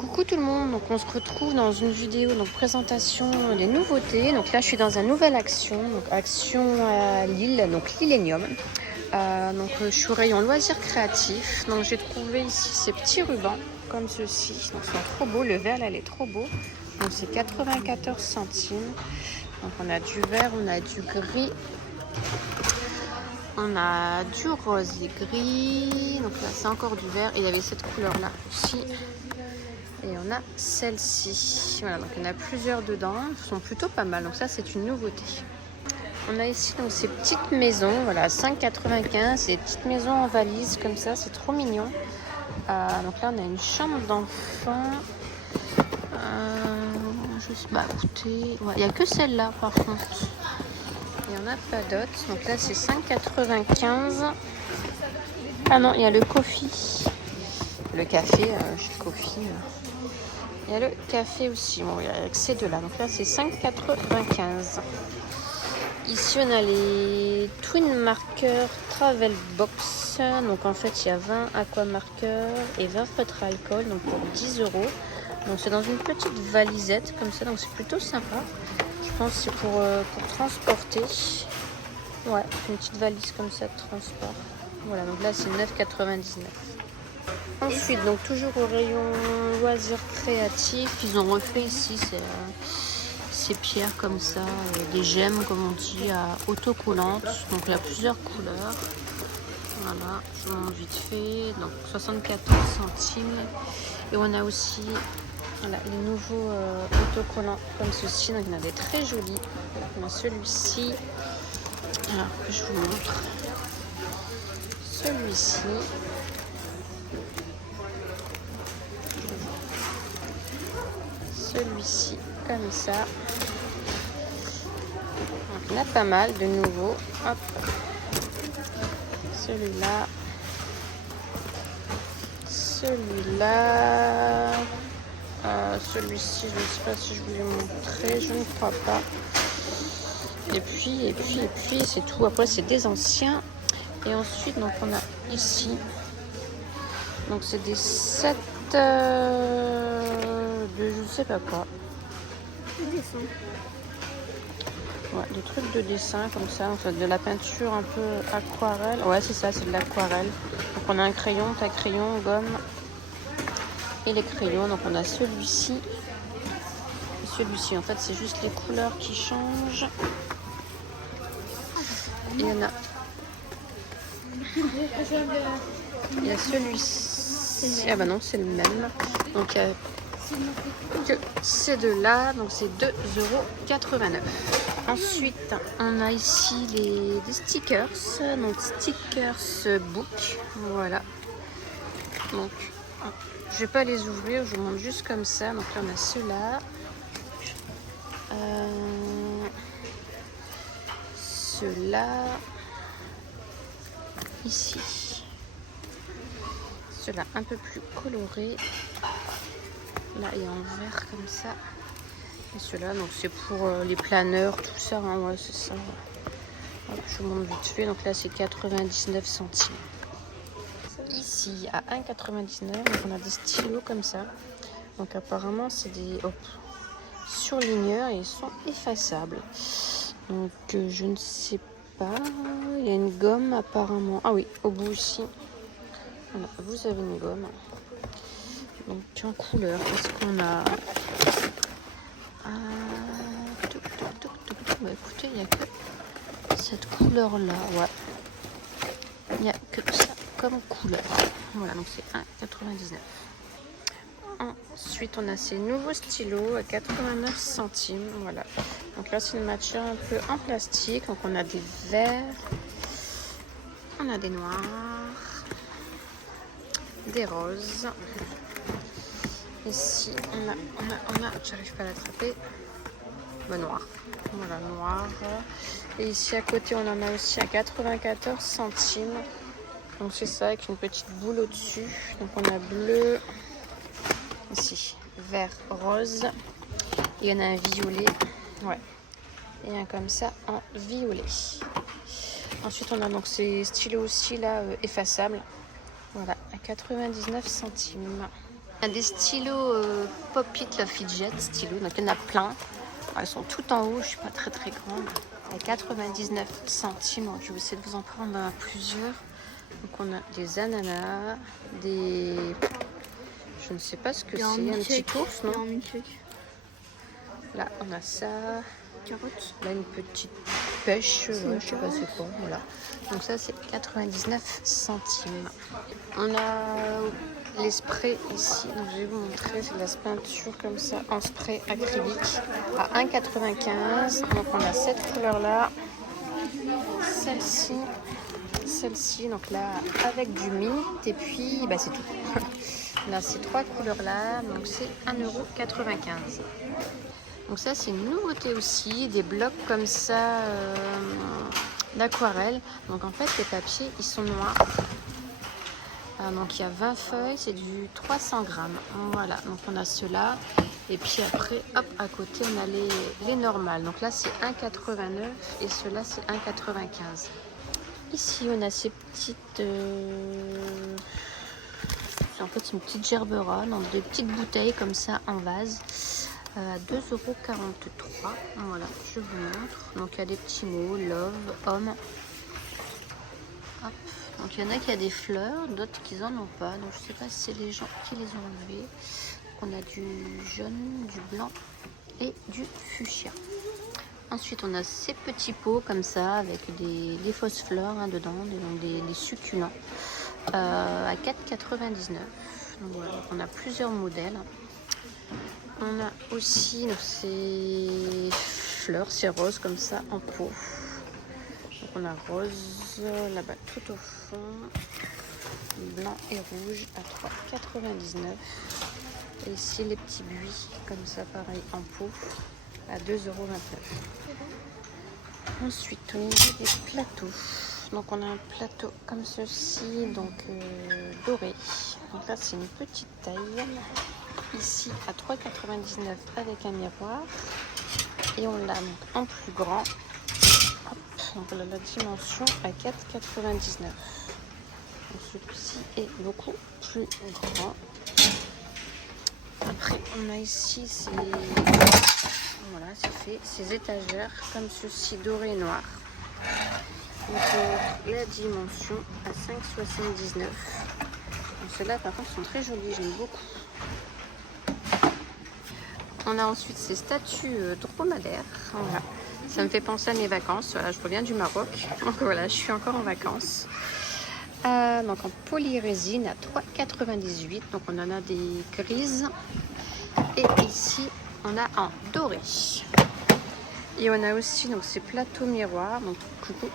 Coucou tout le monde, donc on se retrouve dans une vidéo donc présentation des nouveautés. Donc là je suis dans un nouvel action, donc action à Lille, donc Lillenium. Je suis au rayon loisirs créatifs. Donc j'ai trouvé ici ces petits rubans comme ceci. Donc ils sont trop beaux, le vert là il est trop beau. Donc c'est 94 centimes. Donc on a du vert, on a du gris. On a du rose et gris. Donc là c'est encore du vert. Et il y avait cette couleur là aussi. Et on a celle-ci. Voilà, donc il y en a plusieurs dedans. Elles sont plutôt pas mal. Donc ça, c'est une nouveauté. On a ici donc ces petites maisons. Voilà, 5,95. Ces petites maisons en valise comme ça. C'est trop mignon. Donc là, on a une chambre d'enfant. Je sais pas, écoutez. Il n'y a que celle-là, par contre. Il n'y en a pas d'autres. Donc là, c'est 5,95. Ah non, il y a le coffee. Le café, chez Coffee. Il y a le café aussi. Bon, il y a que ces deux-là. Donc là, c'est 5,95. Ici, on a les Twin Marker Travel Box. Donc en fait, il y a 20 aqua marqueurs et 20 feutres à alcool. Donc pour 10 euros. Donc c'est dans une petite valisette comme ça. Donc c'est plutôt sympa. Je pense que c'est pour transporter. Ouais, une petite valise comme ça de transport. Voilà, donc là, c'est 9,99. Ensuite, donc toujours au rayon loisirs créatifs, ils ont refait ici ces pierres comme ça, des gemmes comme on dit, à autocollantes. Donc il y a plusieurs couleurs. Voilà, je vous montre vite fait. Donc 74 centimes. Et on a aussi voilà, les nouveaux autocollants comme ceci. Donc il y en a des très jolis. On a celui-ci. Alors que je vous montre. Celui-ci. Celui-ci comme ça. Donc, il y en a pas mal de nouveaux. Hop. Celui-là. Celui-là. Celui-ci, je ne sais pas si je vous l'ai montré. Je ne crois pas. Et puis, c'est tout. Après, c'est des anciens. Et ensuite, donc, on a ici. Donc, c'est des sets de je ne sais pas quoi. Ouais, des trucs de dessin comme ça, en fait, de la peinture un peu aquarelle. Ouais, c'est ça, c'est de l'aquarelle. Donc on a un crayon, crayon, gomme et les crayons. Donc on a celui-ci. Celui-ci, en fait, c'est juste les couleurs qui changent. Et il y en a. Il y a celui-ci. Ah bah non, c'est le même. Donc il y a que ces deux-là. Donc c'est 2,89 €. Ensuite, on a ici des stickers, donc stickers book, voilà. Donc, je vais pas les ouvrir, je vous montre juste comme ça. Donc là, on a ceux-là, ceux-là, ici, ceux-là un peu plus colorés. Là, et en vert comme ça. Et ceux-là, donc c'est pour les planeurs, tout ça, hein, ouais, c'est ça. Hop, je vous montre vite fait. Donc là, c'est 99 centimes. Ici, à 1,99 €, donc on a des stylos comme ça. Donc apparemment, c'est des surligneurs et ils sont effaçables. Donc je ne sais pas. Il y a une gomme apparemment. Ah oui, au bout ici. Voilà, vous avez une gomme. Donc en couleur, qu'est-ce qu'on a? Bah, écoutez, il n'y a que cette couleur là, ouais. Il n'y a que ça comme couleur. Voilà, donc c'est 1,99 €. Ensuite, on a ces nouveaux stylos à 89 centimes. Voilà. Donc là, c'est une matière un peu en plastique. Donc on a des verts, on a des noirs, des roses. Ici, on a, j'arrive pas à l'attraper. Noir. Voilà, noir. Et ici à côté, on en a aussi à 94 centimes. Donc c'est ça, avec une petite boule au-dessus. Donc on a bleu, ici, vert, rose. Il y en a un violet. Ouais. Et un comme ça en violet. Ensuite, on a donc ces stylos aussi là, effaçables. Voilà, à 99 centimes. Il y a des stylos Pop-It Love Fidget stylos, donc il y en a plein. Elles sont tout en haut, je ne suis pas très grande. À 99 centimes, donc je vais essayer de vous en prendre plusieurs. Donc on a des ananas, des... Je ne sais pas ce que c'est, un petit ours, non? Là on a ça. Carotte. Là une petite pêche, je sais pas c'est quoi, voilà. Donc ça c'est 99 centimes. On a les sprays ici, donc je vais vous montrer, c'est de la peinture comme ça en spray acrylique à 1,95 €. Donc on a cette couleur là, celle-ci, donc là avec du mint et puis bah, c'est tout. On a ces trois couleurs là, donc c'est 1,95 €. Donc ça c'est une nouveauté aussi, des blocs comme ça d'aquarelle. Donc en fait les papiers ils sont noirs. Donc il y a 20 feuilles, c'est du 300 grammes. Voilà, donc on a ceux-là. Et puis après, hop, à côté on a les normales. Donc là c'est 1,89 et ceux-là c'est 1,95. Ici on a ces petites... En fait c'est une petite gerbera, donc des petites bouteilles comme ça en vase. À 2,43 €. Voilà, je vous montre. Donc il y a des petits mots, love, homme. Hop. Donc il y en a qui a des fleurs, d'autres qui n'en ont pas. Donc je ne sais pas si c'est les gens qui les ont enlevés. On a du jaune, du blanc et du fuchsia. Ensuite on a ces petits pots comme ça avec des fausses fleurs dedans, donc des succulents à 4,99 €. Donc voilà, donc on a plusieurs modèles. On a aussi ces fleurs, ces roses comme ça en pot. Donc on a rose là-bas tout au fond, blanc et rouge à 3,99 €. Et ici les petits buis comme ça pareil en pot à 2,29 €. Ensuite au niveau des plateaux, donc on a un plateau comme ceci, donc doré. Donc là c'est une petite taille. Ici à 3,99 € avec un miroir. Et on l'a en plus grand. Hop, donc on a la dimension à 4,99 €. Celui-ci est beaucoup plus grand. Après on a ici voilà, c'est fait, ces étagères comme ceci doré et noir. Donc la dimension à 5,79 €. Ceux-là par contre sont très jolis, j'aime beaucoup. On a ensuite ces statues dromadaires. Voilà. Ça me fait penser à mes vacances. Voilà, je reviens du Maroc. Donc voilà, je suis encore en vacances. Donc en polyrésine à 3,98 €. Donc on en a des grises. Et ici, on a en doré. Et on a aussi donc, ces plateaux miroirs. Donc coucou.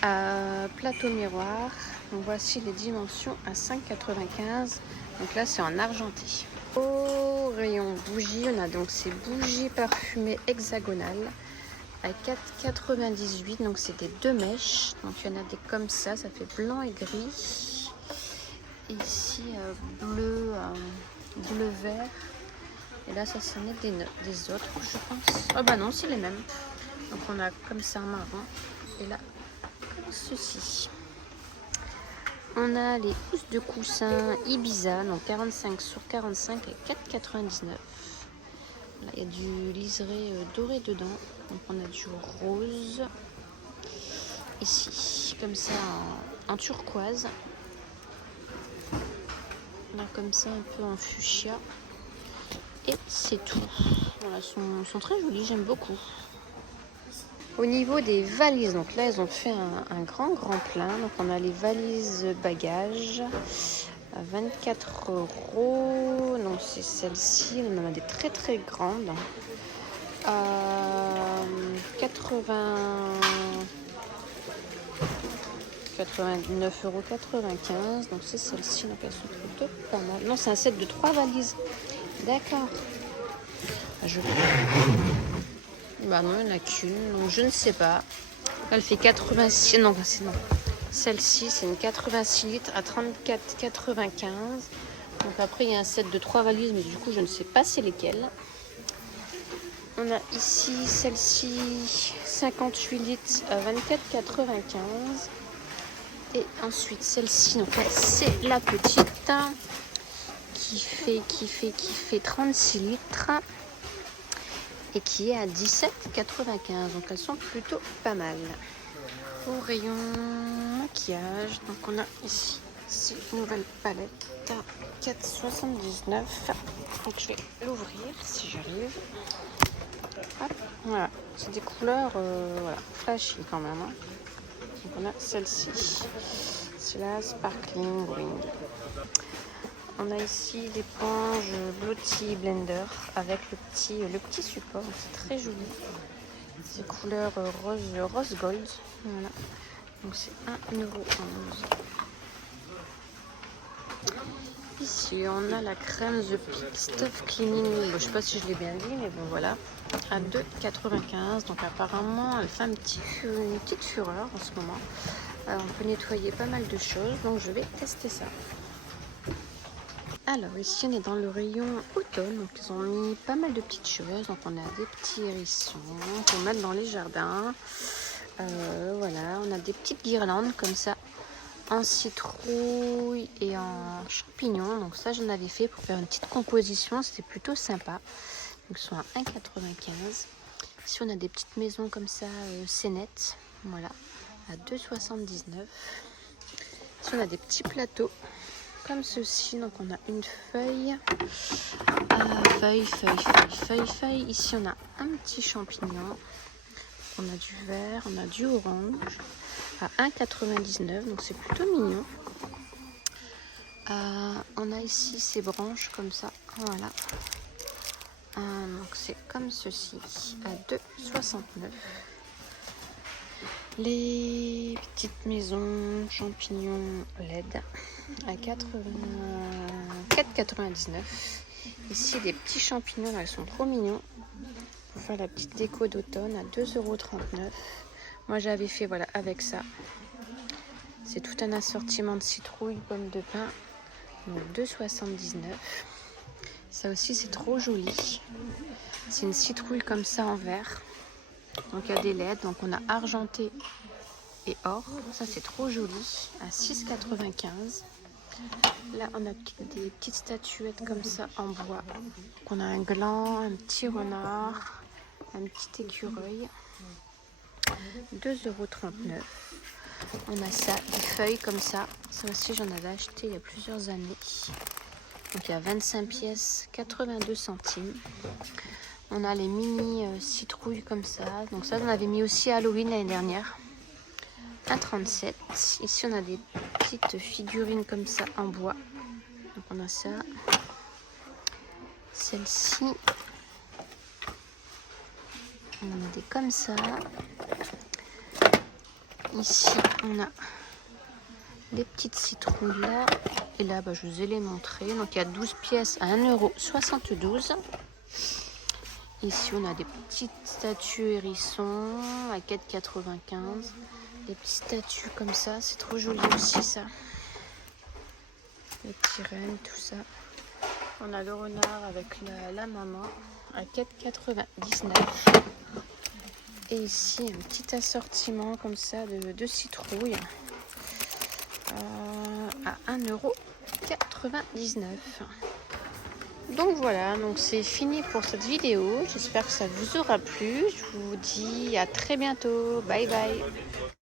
Plateau miroir. Donc voici les dimensions à 5,95 €. Donc là, c'est en argenté. Au rayon bougies, on a donc ces bougies parfumées hexagonales à 4,98 €. Donc c'est des 2 mèches. Donc il y en a des comme ça, ça fait blanc et gris. Et ici bleu, bleu vert. Et là ça c'en est des autres je pense. Oh bah non, c'est les mêmes. Donc on a comme ça un marron. Et là comme ceci. On a les housses de coussin Ibiza, donc 45/45 à 4,99 €. Là, il y a du liseré doré dedans. Donc on a du rose. Ici, comme ça en turquoise. Là, comme ça, un peu en fuchsia. Et c'est tout. Voilà, sont très jolis, j'aime beaucoup. Au niveau des valises, donc là ils ont fait un grand plein. Donc on a les valises bagages à 24 €. Donc c'est celle-ci, on en a des très grandes. 89,95 €. Donc c'est celle-ci, donc elles sont plutôt pas mal. Non, c'est un set de 3 valises. D'accord. Bah non, il n'y en a qu'une, donc je ne sais pas. Elle fait 86, non. Celle-ci, c'est une 86 litres à 34,95 €. Donc après, il y a un set de 3 valises, mais du coup, je ne sais pas c'est lesquelles. On a ici celle-ci, 58 litres à 24,95 €. Et ensuite, celle-ci, donc là, c'est la petite, qui fait 36 litres et qui est à 17,95. Donc elles sont plutôt pas mal. Au rayon maquillage, donc on a ici 6 nouvelles palettes à 4,79. Donc je vais l'ouvrir si j'arrive. Hop, voilà, c'est des couleurs voilà, flashy quand même. Hein. Donc on a celle-ci, c'est la Sparkling Green. On a ici l'éponge Beauty Blender avec le petit support, c'est très joli. C'est couleur rose gold. Voilà. Donc c'est 1,11 €. Ici on a la crème The Peak Stuff Cleaning. Bon, je ne sais pas si je l'ai bien dit, mais bon voilà. À 2,95 €. Donc apparemment elle fait une petite fureur en ce moment. On peut nettoyer pas mal de choses. Donc je vais tester ça. Alors ici on est dans le rayon automne, donc ils ont mis pas mal de petites choses. Donc on a des petits hérissons pour mettre dans les jardins. Voilà, on a des petites guirlandes comme ça en citrouille et en champignons. Donc ça j'en avais fait pour faire une petite composition, c'était plutôt sympa. Donc ils sont à 1,95 €. Ici on a des petites maisons comme ça, scénettes, voilà, à 2,79 €. Ici on a des petits plateaux comme ceci, donc on a une feuille, feuille. Ici on a un petit champignon, on a du vert, on a du orange à 1,99 €, donc c'est plutôt mignon. On a ici ces branches comme ça, voilà. Donc c'est comme ceci à 2,69 €. Les petites maisons champignons LED à 4,99 €. Ici des petits champignons, là, ils sont trop mignons pour faire la petite déco d'automne à 2,39 €. Moi j'avais fait voilà avec ça. C'est tout un assortiment de citrouilles, pommes de pin, donc 2,79 €. Ça aussi c'est trop joli. C'est une citrouille comme ça en verre. Donc il y a des LED, donc on a argenté et or. Ça c'est trop joli, à 6,95 €. Là on a des petites statuettes comme ça en bois. Donc on a un gland, un petit renard, un petit écureuil. 2,39 €. On a ça, des feuilles comme ça. Ça aussi j'en avais acheté il y a plusieurs années. Donc il y a 25 pièces, 82 centimes. On a les mini citrouilles comme ça. Donc ça, on avait mis aussi à Halloween l'année dernière. 1,37 €. Ici, on a des petites figurines comme ça en bois. Donc on a ça. Celle-ci. On en a des comme ça. Ici, on a des petites citrouilles là. Et là, je vous ai les montrées. Donc il y a 12 pièces à 1,72 €. Ici, on a des petites statues hérissons à 4,95 €. Des petites statues comme ça, c'est trop joli aussi ça. Les petits rennes, tout ça. On a le renard avec la maman à 4,99 €. Et ici, un petit assortiment comme ça de citrouilles à 1,99 €. Donc voilà, donc c'est fini pour cette vidéo. J'espère que ça vous aura plu. Je vous dis à très bientôt. Bye bye.